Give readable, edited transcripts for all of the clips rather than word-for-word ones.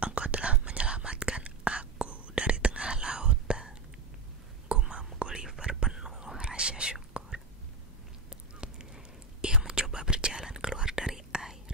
Engkau telah menyelamatkan aku dari tengah lautan. Gumam Gulliver penuh rasa syukur. Ia mencoba berjalan keluar dari air.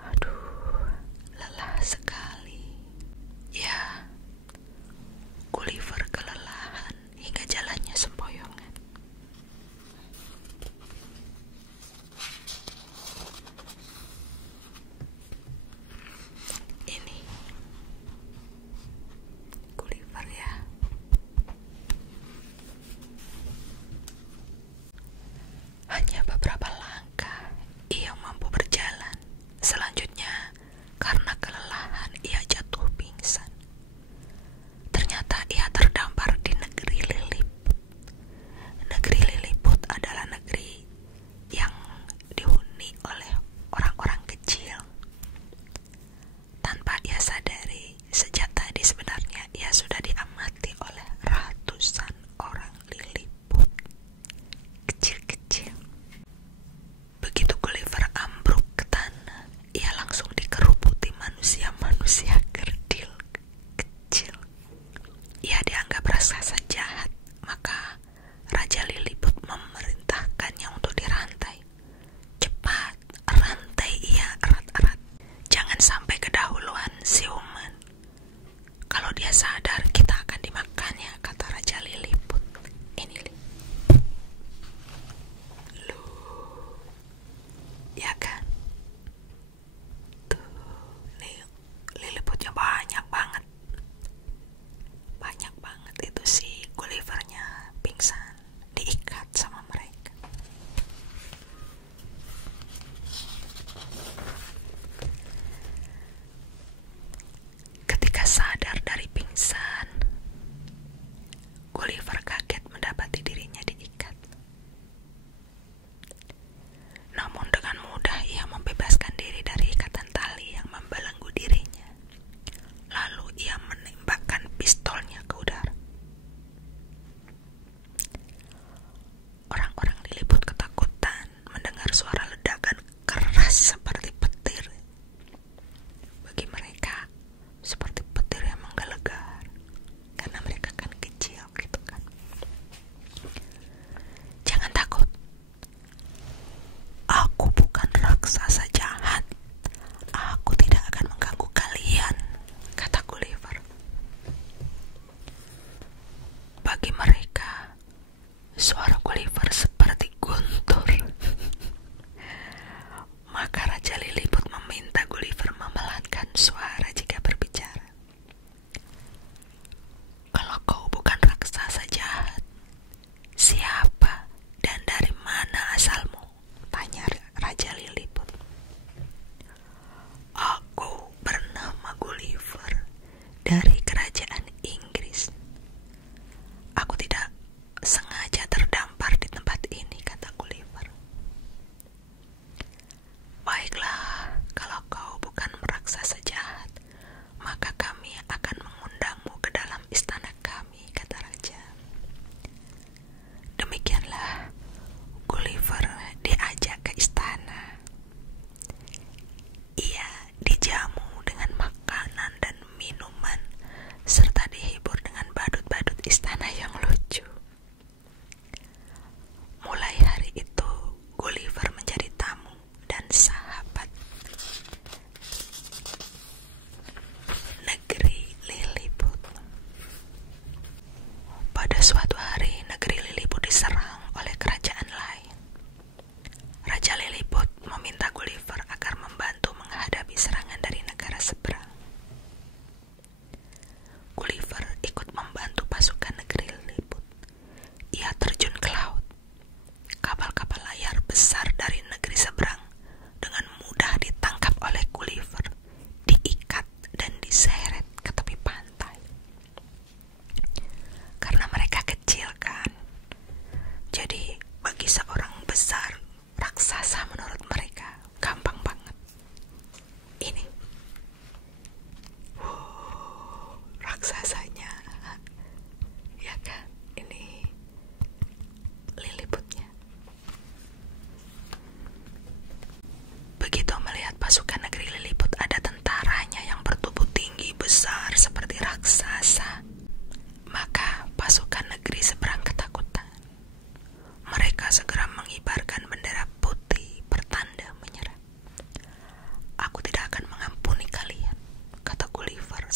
Aduh, lelah sekali. Ya, Gulliver kelelahan hingga jalannya sempoyongan. Ini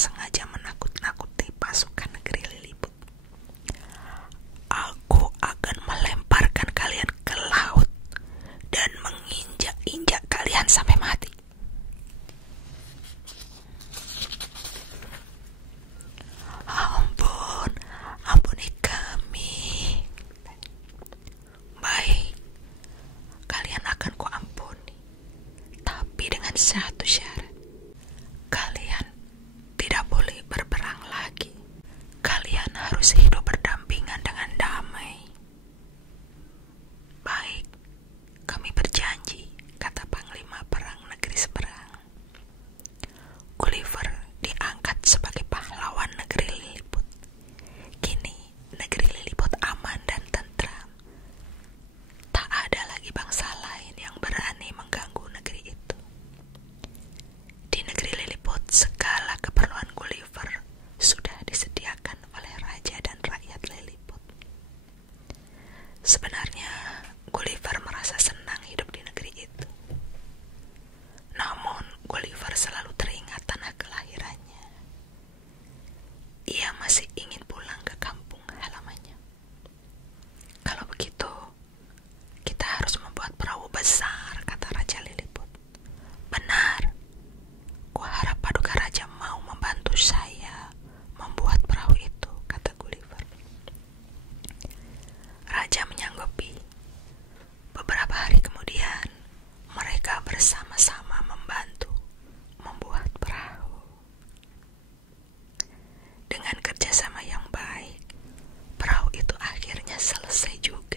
sengaja menakut-nakuti pasukan negeri Lilliput. Aku akan melemparkan kalian ke laut dan menginjak-injak kalian sampai mati. Ampun, ampuni kami. Baik, kalian akan kuampuni, tapi dengan satu syarat. Kalian tidak boleh berperang lagi. Kalian harus hidup berdampingan dengan damai. Baik, kami berjanji, kata Panglima Perang Negeri Seberang. Gulliver diangkat sebagai pahlawan negeri Lilliput. Kini negeri Lilliput aman dan tentram. Tak ada lagi bangsa lain yang berani mengganggu negeri itu. Di negeri Lilliput, segala keperluan Gulliver sudah disediakan oleh raja dan rakyat Lilliput. Sebenarnya, Gulliver merasa senang hidup di negeri itu. Namun, Gulliver selalu teringat tanah kelahirannya. Ia masih ingin pulang ke kampung halamannya. Kalau begitu, kita harus membuat perahu besar, kata Raja Lilliput. Benar. Kuharap Paduka Raja mau membantu saya membuat perahu itu, kata Gulliver. Raja menyanggupi. Beberapa hari kemudian, mereka bersama-sama membantu membuat perahu. Dengan kerjasama yang baik, perahu itu akhirnya selesai juga.